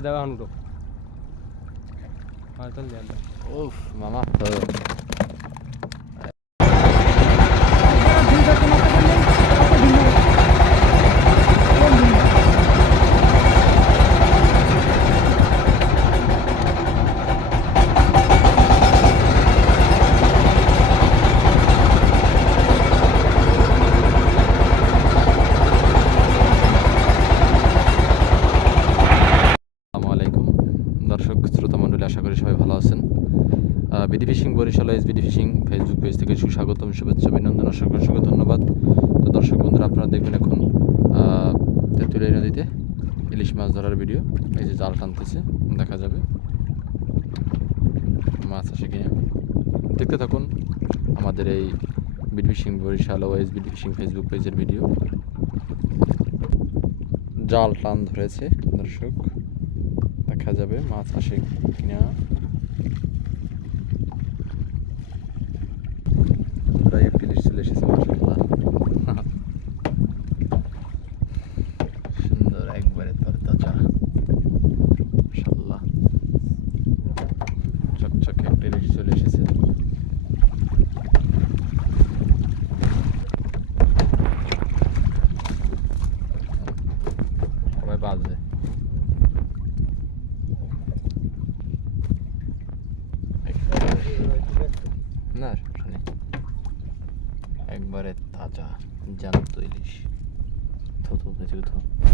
দেওয়া হলো হ্যাঁ চল দেন উফ মামা তো আসসালামু আলাইকুম দর্শক শ্রোতা মণ্ডলী আশা করি সবাই ভালো আছেন BD fishing Barishal S BD fishing Facebook page থেকে সুস্বাগতম শুভেচ্ছা, অভিনন্দন, অসংখ্য অসংখ্য ধন্যবাদ। তো দর্শক বন্ধুরা, আপনারা দেখবেন এখন তেঁতুলিয়া নদীতে ইলিশ মাছ ধরার ভিডিও। এই যে জাল টানতেছে, দেখা যাবে। মাছ আসে কিনে। দেখতে থাকুন আমাদের এই বিডি ফিশিং বরিশাল ও এস বিডি ফিশিং ফেসবুক পেজের ভিডিও। জাল টান ধরেছে, দর্শক। দেখা যাবে মাছ আসে কিনা। প্রায় একটি ইলিশ চলে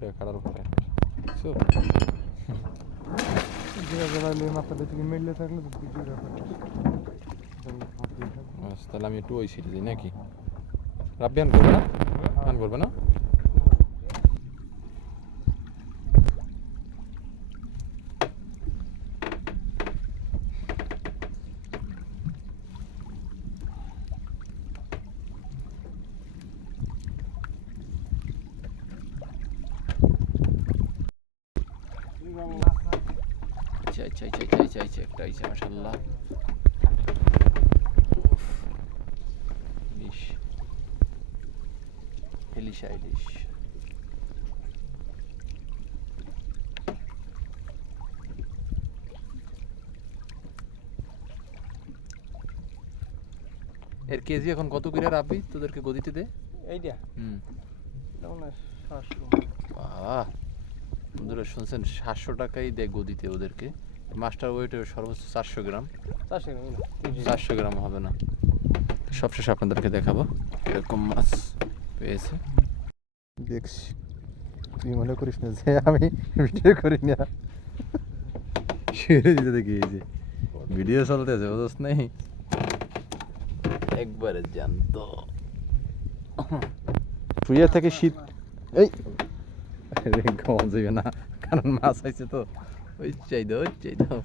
ভিডিওটা So, মাথাটা থেকে মিললে থাকলে তো ভিডিও রেকর্ড আচ্ছা, তাহলে আমি একটু ওই দিই নাকি? রাব্বি অন করবে না? অন করবে না? চাই চাই চাই চাই চাই চাই একটা আইছে মাশাল্লাহ উফ, ইলিশ ইলিশ এর কেজি এখন কত করে রাখবি তোদেরকে গদিতে দে। এইটা? হুম। বন্ধুরা শুনছেন সাতশো টাকাই দেয় গদিতে ওদেরকে। মাস্টার ওয়েট সর্বোচ্চ চারশো গ্রাম। চারশো চারশো গ্রাম হবে না। সবশেষে আপনাদেরকে দেখাবো এরকম মাছ পেয়েছে। দেখছি। তুই মনে করিস না যে আমি ভিডিও করি না? ছেড়ে দিতে দেখি এই যে ভিডিও চলতেছে বুঝছ নেই? একবারে জানত শুয়ে থেকে শীত এই! ঘুমা যাবে না কারণ মাছ আইছে তো। ওই চাই দাও ওই চাই দাও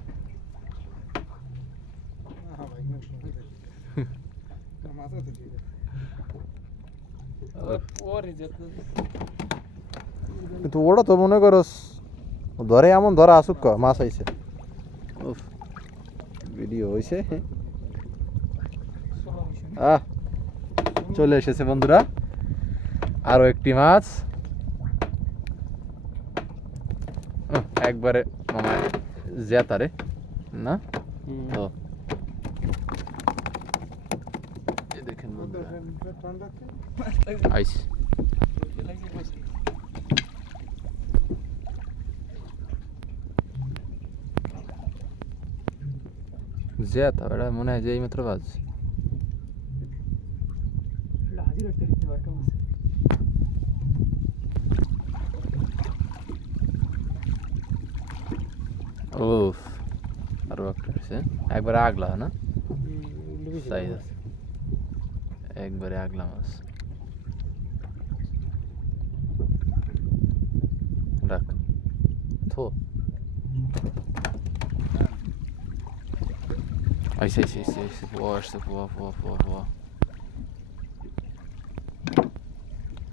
কিন্তু ওটা তো মনে করস ধরে এমন ধরা আসুক ক মাছ আইছে। উফ ভিডিও হইছে। আহ চলে এসেছে বন্ধুরা। আরও একটি মাছ। একবারে মামা জেতারে না? তো। দেখেন আইস। জেতা এটা মনে হয় যে এই মাত্র বাজ উফ, আরও একটা আছে একবারে আগলা, না? সাইজ আছে। একবারে আগলা মাছ। রাখ। থো। আইসে আইসে আইসে আইসে পোয়া আসছে, পোয়া পোয়া পোয়া পোয়া।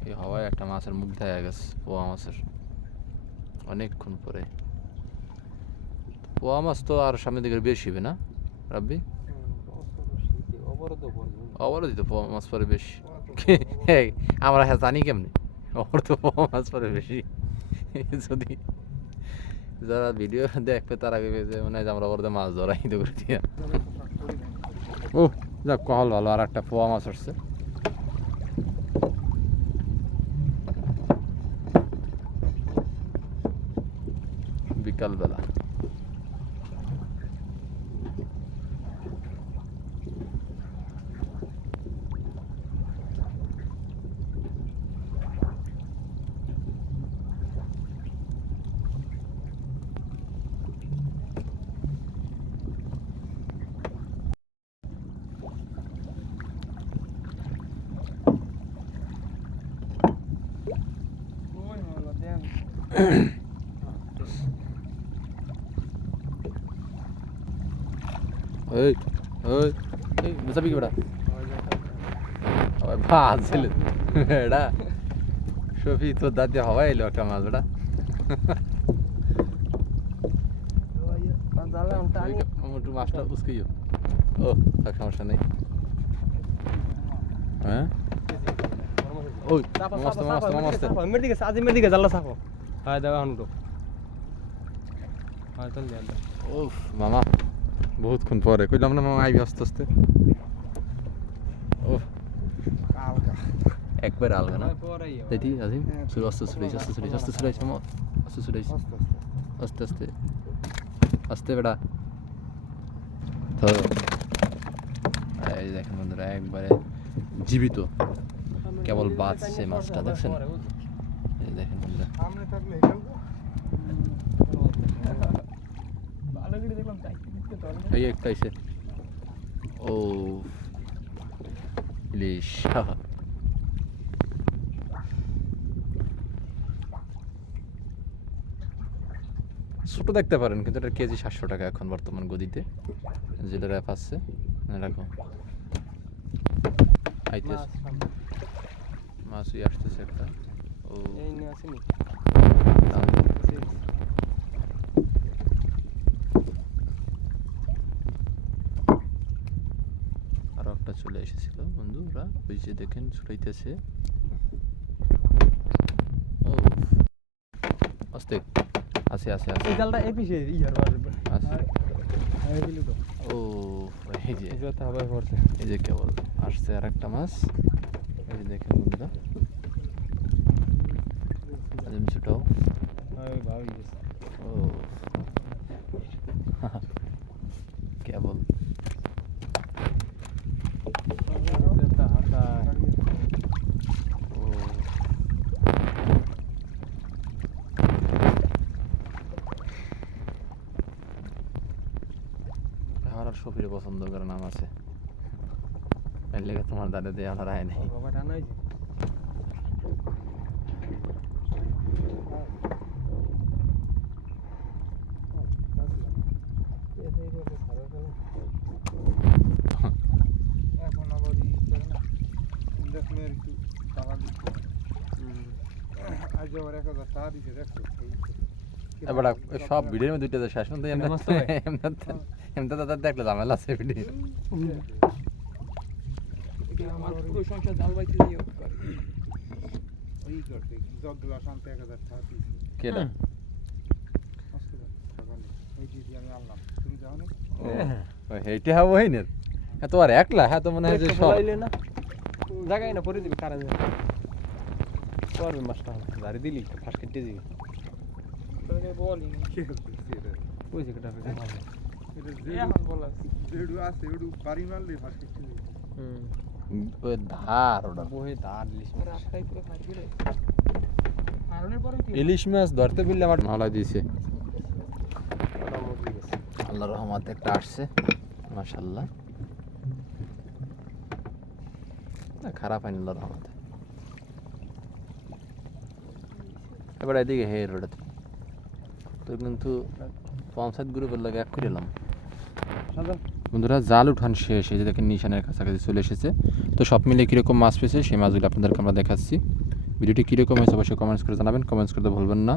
এই হাওয়ায় একটা মাছের মুখ দেখা গেছে, পোয়া মাছের। অনেকক্ষণ পরে। পোয়া মাছ তো আর সামনের দিকে বেশি হবে না, রাব্বি? আবারও দিত পোয়া মাছ পরে বেশি। আমরা হ্যাঁ জানি কেমনি? আমার তো পোয়া মাছ পরে বেশি। যদি যারা ভিডিও দেখবে তারা ভেবে যে মনে আমরা ওর মাছ ধরাই তো করে দিয়া। ও যাক কহল ভালো, আর একটা পোয়া মাছ আসছে। বিকালবেলা ওই মালা দেন ওই ওই এই বুঝাবি কি বেটা আবার মাছ ছিল বেটা শফি তোর দাদি হওয়া এলো একটা মাছ বেটা জানলে টানি আমার একটু মাছটা উস্কিও ও থাক সমস্যা নেই হ্যাঁ ওই মাছ তো মাছ তো মাছ তো মের দিকে আজিমের দিকে জাল্লা সাফো হ্যাঁ দাও হ্যাঁ চল দেন উফ মামা বহুতক্ষণ পরে। কইলাম না মামা আইবি আস্তে আস্তে। উফ। একবার আলগা না? দেখি আজিম? শুরু আস্তে ছুড়াইছে আস্তে ছুড়াইছে আস্তে ছুড়াইছে মামা। আস্তে ছুড়াইছে আস্তে আস্তে। আস্তে বেটা তো এই দেখেন বন্ধুরা একবারে জীবিত। কেবল বাঁচছে মাছটা দেখছেন? সামনে থাকলে ভালো করে দেখলাম চাই দিতে তো এই একটা এসে। ও ইলিশ। ছোট দেখতে পারেন কিন্তু এটা কেজি সাতশো টাকা এখন বর্তমান গদিতে। যেটা র্যাপ আছে রাখো। আইতেছে মাছই আসতেছে একটা। ও এই নিয়ে আসেনি আরও একটা চলে এসেছিল বন্ধুরা ওই যে দেখেন ছুটাইতেছে ও আস্তে আছে আছে আছে এই জালটা এই পিছে ইয়ার আছে এই দিলু তো ও এই যে এই যে কেবল আসছে আর একটা মাছ এই যে দেখেন বন্ধুরা আজিম ছুটাও ও কেবল আর পছন্দ করে নাম আছে এর লেগে তোমার দাদা দিয়ে আমার আয় নেই বাবা টানা হইছে এখন আবার ই করে না দেখলে আর একটু টাকা দিতে হবে। আজ আবার এক হাজার টাকা দিছে দেখছ এবার সব ভিডিওর মধ্যে দুইটা শেষ হয়। এমনি দাদা দেখলে ঝামেলা আছে ভিডিও। আমার পুরো সংসার জাল বাইতে দিয়ে ওই করতে জগদুলা শান্তি এক হাজার টাকা দিয়েছি কেডা? মস্ত টাকা নেই। ওই দিদি আমি আনলাম তুমি যাও না ও হেইটে হব হই না হ্যাঁ তো আর একলা? হ্যাঁ তো মনে হয় যে সব না। জায়গায় না পরে দিবি কারণ করবে মাছটা? ধারে দিলি ফাঁস কেটে দিবি। কে করছে ওই যে কেটে ইলিশ মাছ। ধরতে পারলে আমার ভালো দিয়েছে। আল্লাহ রহমত একটা আসছে মাশাল্লাহ না খারাপ হয়নি আল্লাহ রহমতে। এবার এদিকে হে রোডে তো কিন্তু পঞ্চায়েত গ্রুপের লাগে এক করে এলাম। বন্ধুরা জাল উঠান শেষ এই যে দেখেন নিশানের কাছাকাছি চলে এসেছে। তো সব মিলে কীরকম মাছ পেয়েছে সেই মাছগুলো আপনাদেরকে আমরা দেখাচ্ছি। ভিডিওটি কীরকম হয়েছে অবশ্যই কমেন্টস করে জানাবেন কমেন্টস করতে ভুলবেন না।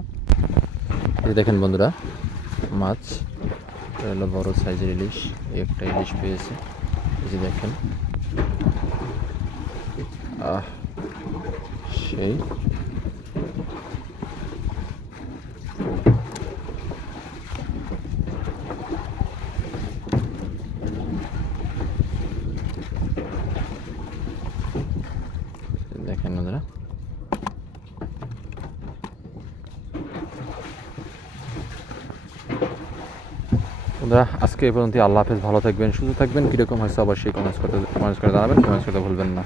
এই দেখেন বন্ধুরা মাছ এটা হলো বড় সাইজের ইলিশ এই একটা ইলিশ পেয়েছে। এই যে দেখেন। আহ সেই দেখেন বন্ধুরা বন্ধুরা, আজকে এই পর্যন্ত আল্লাহ হাফেজ, ভালো থাকবেন, সুস্থ থাকবেন। কীরকম হয়েছে অবশ্যই কমেন্টস করতে কমেন্টস করে জানাবেন। কমেন্টস করতে ভুলবেন না।